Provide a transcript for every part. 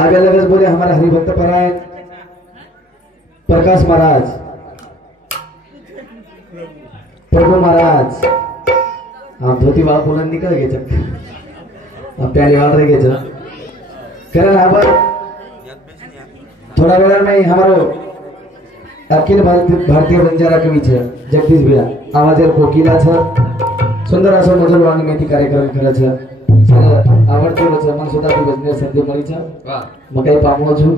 आगे लगस बोले हमारे हरिभक्त परायण प्रकाश महाराज, प्रभु महाराज, हाँ धोती बाल पुलन निकल गए जब प्यारे वाल रह गए कारण अब थोड़ा वेला में हमारो अखिल भारतीय बंजारा कवि छे जगदीश भैया आवाजेर कोकिला छे सुंदर असो मधुर वाणी मेथी कार्यक्रम करे छे आवडतो छे मन सुद्धा ती बजने संधी मळी छे वाह मकाई पामो छु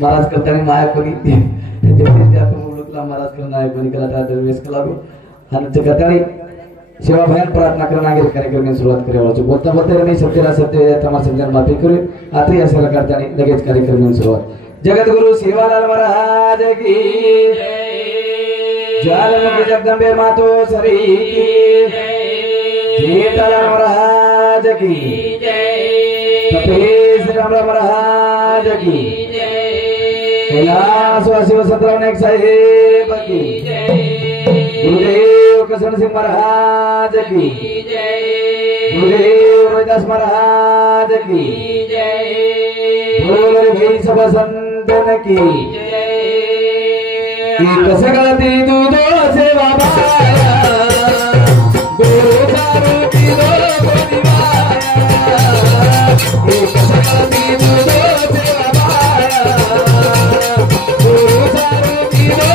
महाराज करतानी नायक कोणी जगदीश भैया को मुलुकला महाराज कर नायक कोणी कलाकार दरवेश कलावी आणि जगतानी सेवा भयान प्रार्थना करना आगे कार्यक्रम में शुरुआत करे वाला बोलता बोलते रही सत्यला सत्य तमाम समझन माफी करे आत्री असेल करतानी लगेच कार्यक्रम में शुरुआत जगत गुरु सेवालाल महाराज की जय जालम जगदंबे मातो सरी की जय जेठालाल महाराज की जय तपेश राम महाराज की जय कैलाशवासी वसंतराव नाईक साहेब की जय गुरुदेव कृष्ण सिंह महाराज की जय गुरुदेव रोहिदास महाराज की जय बोल रे भाई सब संतन की जय कसगती दूधो से बाबा गुरु दारू की दो कसगती दूधो से बाबा गुरु दारू की दो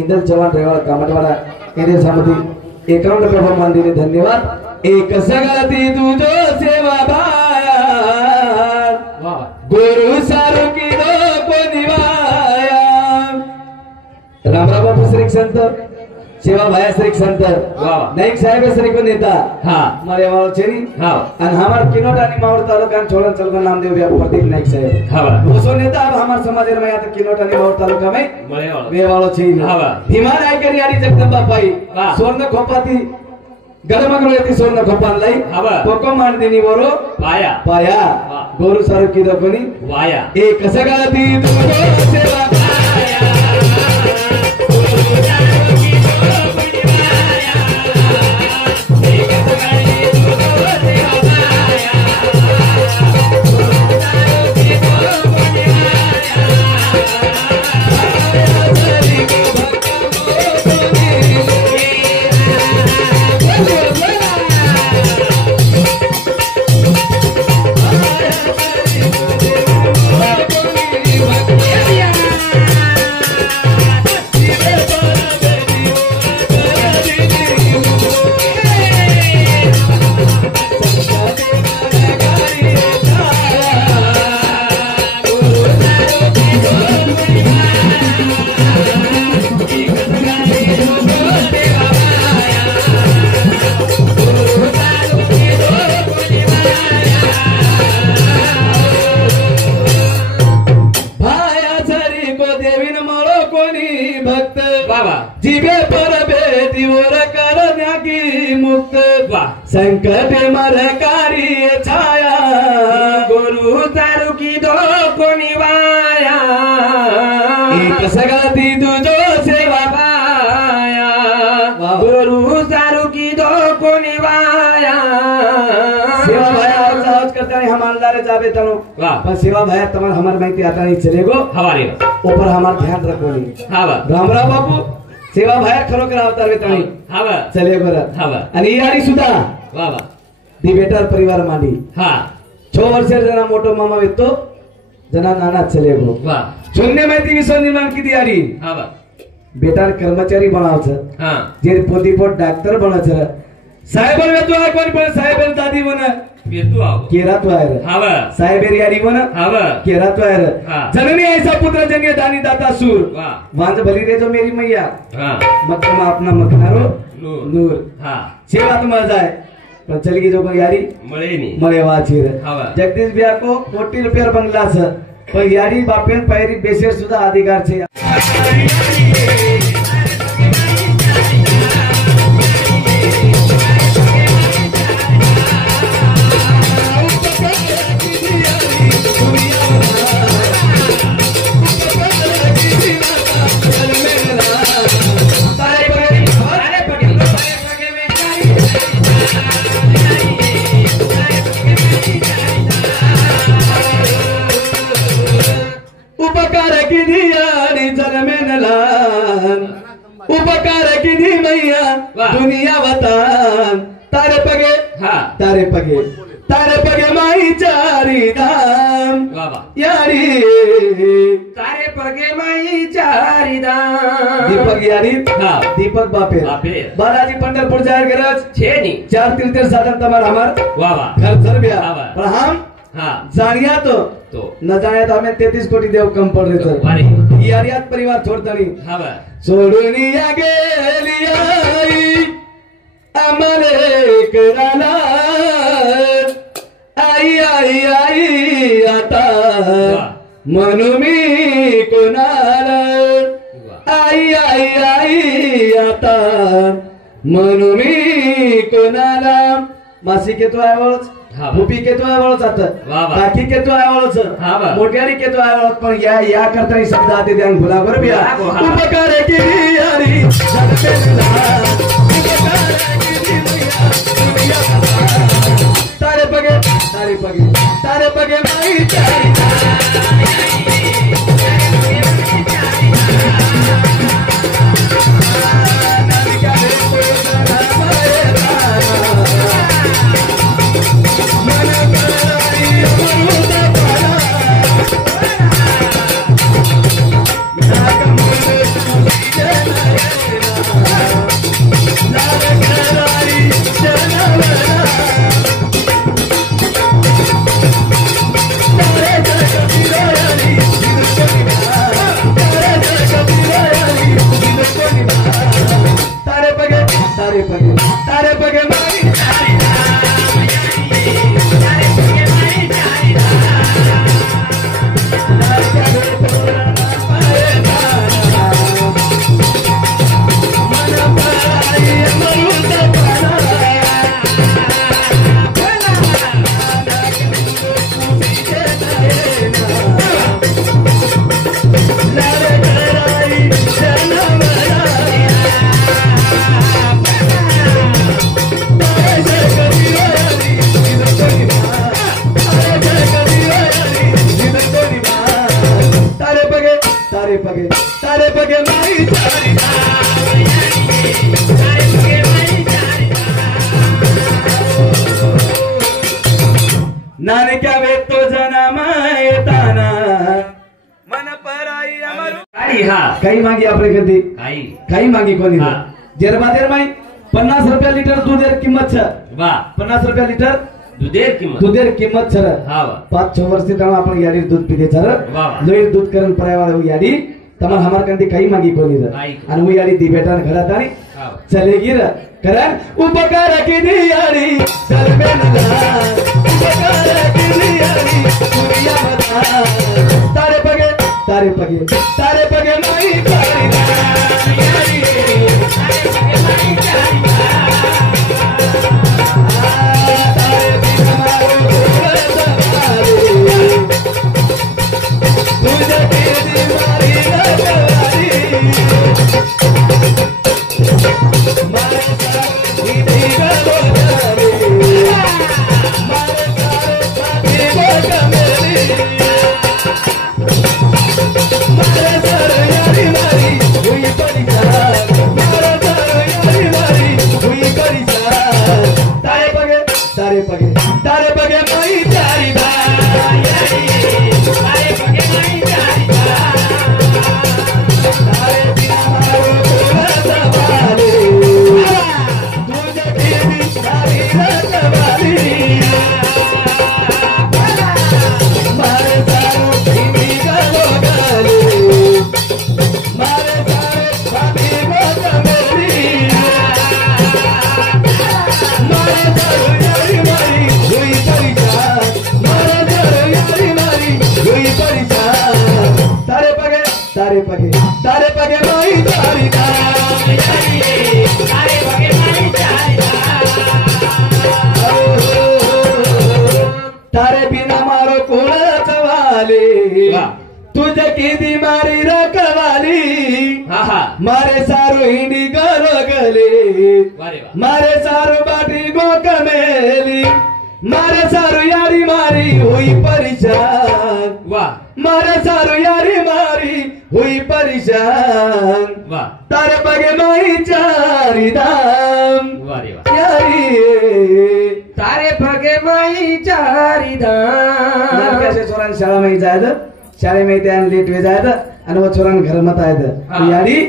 इंदल जवान रेवाड़ कामटवाड़ा केंद्रीय समिति 51 प्रभा मंदिर धन्यवाद एक सगती तुझो सेवा गुरु सारू की दो को निवाया राम राम श्री संत सेवा भाया श्री संत नाईक साहेब श्री को नेता हाँ मारे वाला चेरी हाँ अन हमार किनोटा नि मावर तालुका छोड़न चलगन नामदेव व्या प्रदीप नाईक साहेब हाँ दोसो नेता अब हमार समाज में आता किनोटा नि मावर तालुका में वे वाला चेरी हाँ भीमा नायकरी यारी जगदंबा पाई स्वर्ण खोपाती गडमगळती स्वर्ण खोपान लाई हाँ कोको मान देनी वरो पाया पाया गोरु सारू की दकोनी वाया एक सगती तुझो सेवा बेटीवर करण्या की मुक्त संकट मरकारी छाया गुरु तारू की दो कोणी वाया एक सगळती तुझो सेवा बाया गुरु तारू की दो कोणी वाया सेवा भाया आज करता है हम अल्लाह जाबे तनो पर सेवा भाया तमाम हमार माहिती आता नहीं चलेगो हमारे ऊपर हमार ध्यान रखो हाँ रामराव बापू सेवा भाया खरोखर अवतार वेतानी हाँ चले बरं हाँ आणि यारी सुद्धा वा दी बेटार परिवार मांडी हाँ 6 वर्ष जना मोठो मामा वेतो जना नाना चले गो वा शून्य माहिती विश्व निर्माण किती आली हाँ बेटार कर्मचारी बनावचं हाँ जे पोतीपोट डॉक्टर बनायचं साहेब वेतो आहे कोणी पण साहेब दादी म्हण येतो आओ केरात वायर हाँ साहेब यारी म्हण हाँ केरात वायर हाँ जननी ऐसा पुत्र जन्य दानी दाता सूर वाह वांज भली रे जो मेरी मैया हाँ मत तुम अपना मखनारो नूर हाँ सेवा तो मजा है पण चलगी जो यारी मळे नहीं मळे वाचीर हाँ जगदीश बिया को कोटी रुपया बंगला छ पण यारी बापेन पैरी बेसेर सुद्धा अधिकार छे उपकार किती आणि जन्मेनलान उपकार किती मैया दुनिया वतान तारे पगे हाँ तारे पगे माई चारी धाम यारी तारे पगे माई चारी दाम दीपक यारी हाँ दीपक बापे बालाजी पंढरपुर जाए गरज छे नहीं 4 तीर्थ साधन तमार हमार वाह घर घर बिया वाह। पर हम हाँ जानिया तो न जानिया तो हमें 33 कोटी देव कम पड़ रहे वारे यारियात परिवार छोड़ता नहीं हाँ सोडून या गेली आई आम्हाले कराला आई आई आई आता म्हणू मी कोणाला आई आई आई आता म्हणू मी कोणाला मासी के तो आवळच भूपी के तो आवळच आता काकी के तो आवळच मोठ्यारी के तो आवळच पण या करता शब्द आते ध्यान भुला बरं बिया उपकार केली यारी तारे पगे माई चारी तारे पगे माई तारे पगे माई चारी नाने क्या वे तो जना मायताना मन पराई अमर काही हाँ काही मागी आपले कधी काही मागी कोणी जेरबादेर माई 50 रुपया लिटर दूधेर किंमत छ वाह 50 रुपया लिटर दूधेर किंमत छ हाँ 5-6 वर्ष तक आपण यारी दूध पीते छ वाह लोई दूध करण पर्यावरण यारी तमार हमार कंदी काही मागी कोणी आणि मी यारी दी बेटान घरात आणि चलेगी र कारण उपकार किती यारी सर्वे नला उपकार किती यारी दुनिया बता तारे पगे माई चारी यारी पगे माई चारी तारे बिना मारो कोणाच वाले तुझे किती मारी रखवाली मारे सारो हिंडी गलो गले मारे सारो बाटी गोक मेली मारे सारो यारी मारी हुई परेशान मारे सारो यारी मारी हुई परेशान तारे पगे माई चारी धाम यारी तारे पगे माई चारी धाम छोरांना शाळामध्ये जायचं शाळेमध्ये त्यानं लेट वे जायचं आणि व छोरांना घर मत आहेत याडी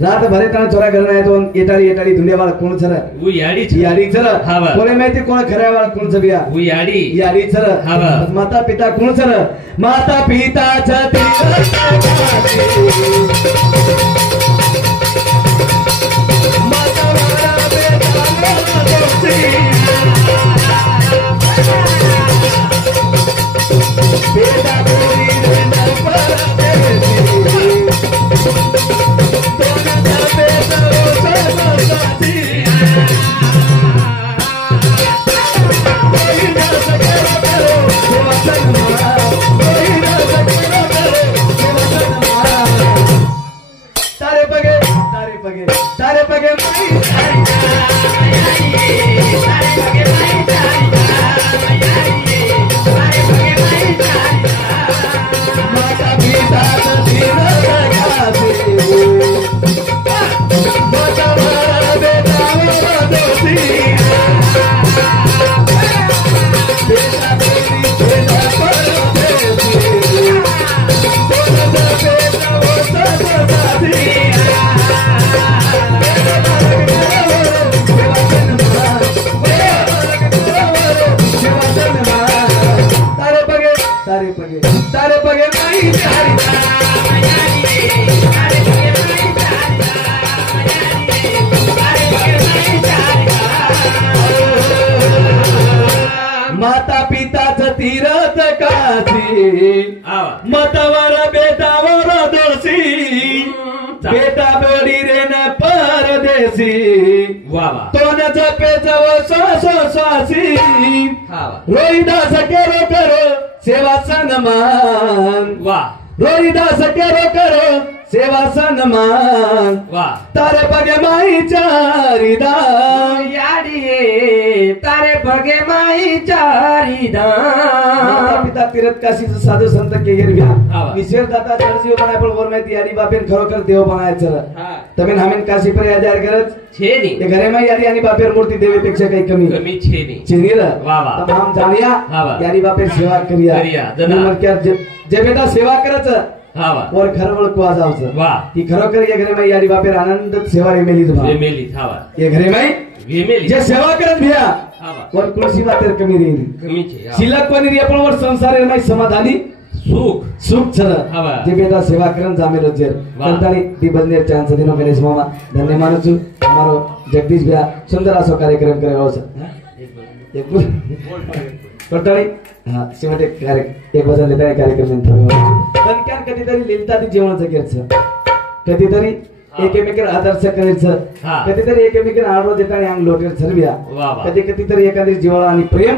रात भरे त्यानं छोरा घर नाही तो एटाळी धुंड्या वाळ कोण सर याडी सर कोणी माहिती कोण खऱ्या वाळ कोण सबिया याडी सर माता पिता कोण सर माता पिताचा तारे पगे माता पिता तारे पगे माई चारी माता पिताच तीरथ काशी मतवर बेटावर दोषी बेटा बडी रे न परदेशी तोंड पेचव श्वासी रोहिदास केरो करो सेवा सन्मान रोहिदास केरो करो सेवा सन्मान तारे पगे माई चारी धाम तारे पगे माई चारी धाम पिता तीरथ काशीचं साधू संत केगर घ्या विशेष दाता चर्जीव बनाय पण वर माहिती याडी बापेन खरोखर देव बनायचं तमेन हमेन काशी पर याद करत छेनी ते घरे मा याडी आणि बापेर मूर्ती देवीपेक्षा काही कमी छेनी तर हम जाणूया याडी बापेर सेवा करूया जे बेटा सेवा करायचं वर खरवळ कुवा जावचं की खरोखर या घरे मा याडी बापेर आनंद सेवा एमेली या घरे मा जे सेवा करत भ्या वर कुळशी बापेर कमी राहील शिल्लक पनीर आपण वर संसार मा समाधानी सुख छर जे बेटा सेवा करन जामेलो जेर कंतानी दी बजनेर चांस दिनो गणेश मामा धन्य मानछु हमारो जगदीश भैया सुंदर आसो कार्यक्रम करे हो एक करताळी हां शेवटे एक बजन लेता कार्यक्रम थोडे पण काय कधीतरी लिहिता ती जेवणाचं घ्यायचं कधीतरी एकमेकांना आदर्श करायचं कधीतरी एकमेकांना आडरो देता आणि अंग लोटेर सरबिया कधीतरी एखादी जिव्हाळा आणि प्रेम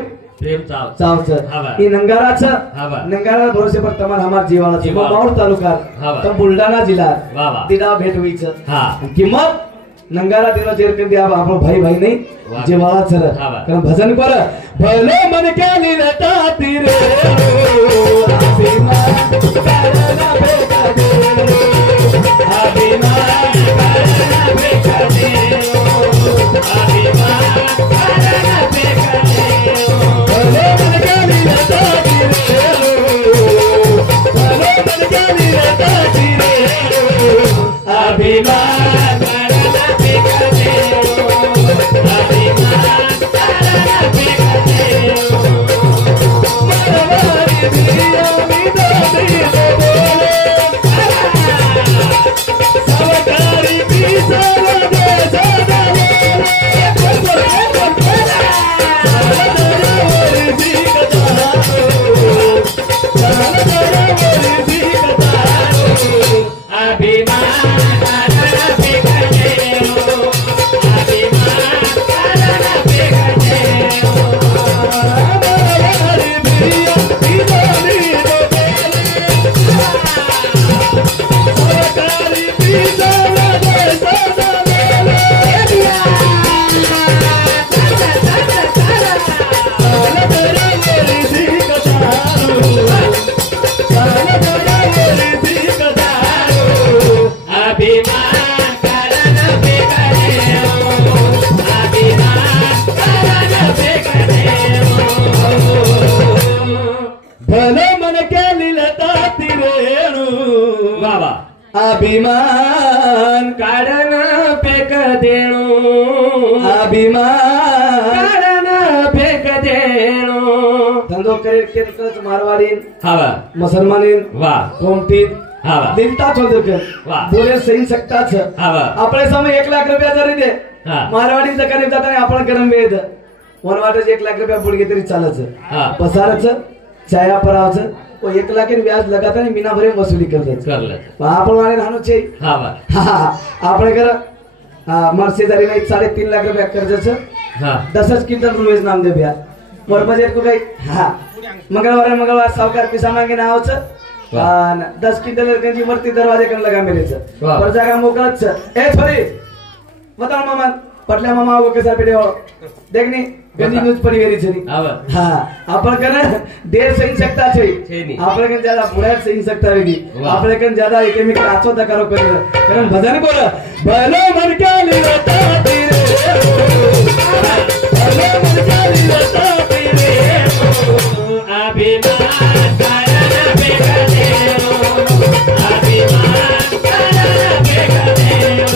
चावचं ही नंगारा भरोसे पर तमाम हमार जीवाला माऊर तालुका तर बुलढाणा जिल्हा दिना भेट होईचं किंमत नंगारा दिनो जेर कर दिया आपण भाई नहीं जीवाला सर कारण भजन कर भले मन के लीलता तीरे सरकारी अभिमान कारण फेक देणो धंदो करेल केरकच मारवाडीन हवा मुसलमानीन वा कोमटीन हवा दिलता छोड़ वाह. बोले सही सकता छ हवा આપણે સામે 1 લાખ રૂપિયા જરી દે હા. મારવાડી દુકાને જતા ને આપણે ગરમ વેદ વનવાટે 1 લાખ રૂપિયા બોલી તરી ચાલે છે હા. પસાર છે ચાયા પર આવે છે वो 1 लाख ની વ્યાજ લગાતા ને મીના ભરે વસૂલી કરતા છે कर ले आपण वाले नानो છે हवा આપણે ઘર मर्सिदारी में 3.5 लाख रुपया कर्ज છે हाँ 10 क्विंटल रुवेज नाम दे भैया मोर बजट को भाई हाँ मंगलवार सावकार पैसा मांगे ना आवच वाह. 10 क्विंटल गंजी मरती दरवाजे कन लगा मेरे छ वाह. पर जागा मोकळत छ ए छोरी बताओ मामा पटल्या मामा वो कैसा पेड़े हो देखनी गंजी न्यूज पड़ी वेरी छनी हवा हाँ आपण कन देर सही सकता છે છે નહીં. આપણે કન ज्यादा बुढ़ाट सही सकता वेगी वाह. આપણે कन ज्यादा एकेमिक आचो ता करो करी कारण भजन बोल भलो मन का लिरता तेरे भलो मन का लिरता तेरे अभिमान कारण फेक देणो अभिमान कारण फेक देणो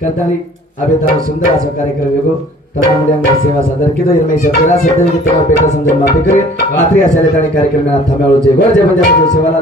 करताली अबे तारो सुंदर असा कार्यक्रम वेगो तमाम मुलांना सेवा सादर किदो इरमै शब्दला शब्द की तेव्हा पेटा समजून माफी करे रात्री असाले ताणी कार्यक्रम में थांब्याळो जे वर जे पंजाब सेवाला